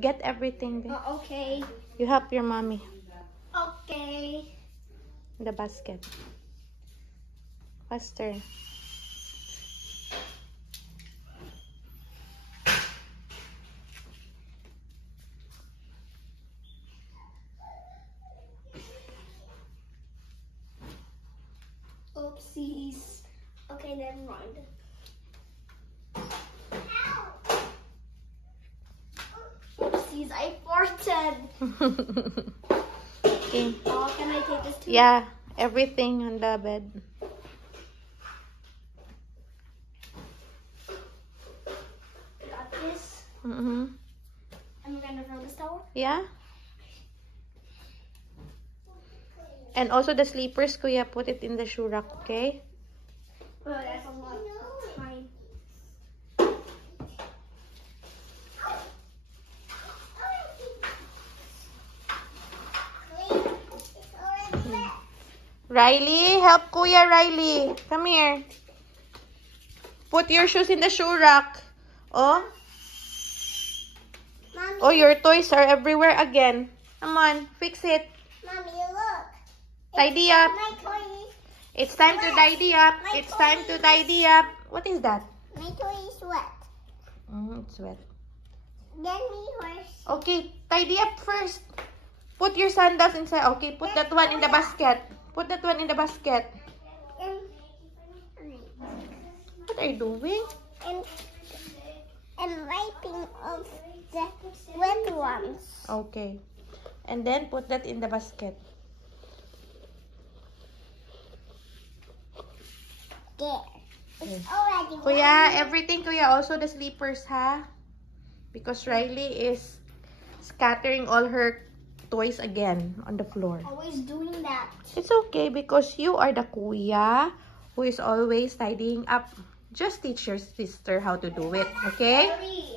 Get everything there. Okay. You help your mommy. Okay. In the basket. Faster. Oopsies. Okay, never mind. Oopsies, I farted. Okay. Oh, can I take this too? Yeah, everything on the bed. Got this. Mm-hmm. And we're gonna throw this towel. Yeah. And also the sleepers, Kuya, put it in the shoe rack, okay? Oh, that's a lot of time. Riley, help Kuya Riley. Come here. Put your shoes in the shoe rack. Oh. Mommy, Oh, your toys are everywhere again. Come on, fix it. Mommy, look. Tidy up. My toy. It's time to tidy up. It's time to tidy up. What is that? My toy is wet. It's wet. Then we horse. Okay, tidy up first. Put your sandals inside. Okay, put that one in the basket. Put that one in the basket. What are you doing? I'm wiping off the wet ones. Okay. And then put that in the basket. There. It's already Kuya, everything, Kuya. Also the sleepers, ha? Because Riley is scattering all her toys again on the floor. always doing that. It's okay because you are the Kuya who is always tidying up. Just teach your sister how to do it, okay? Sorry.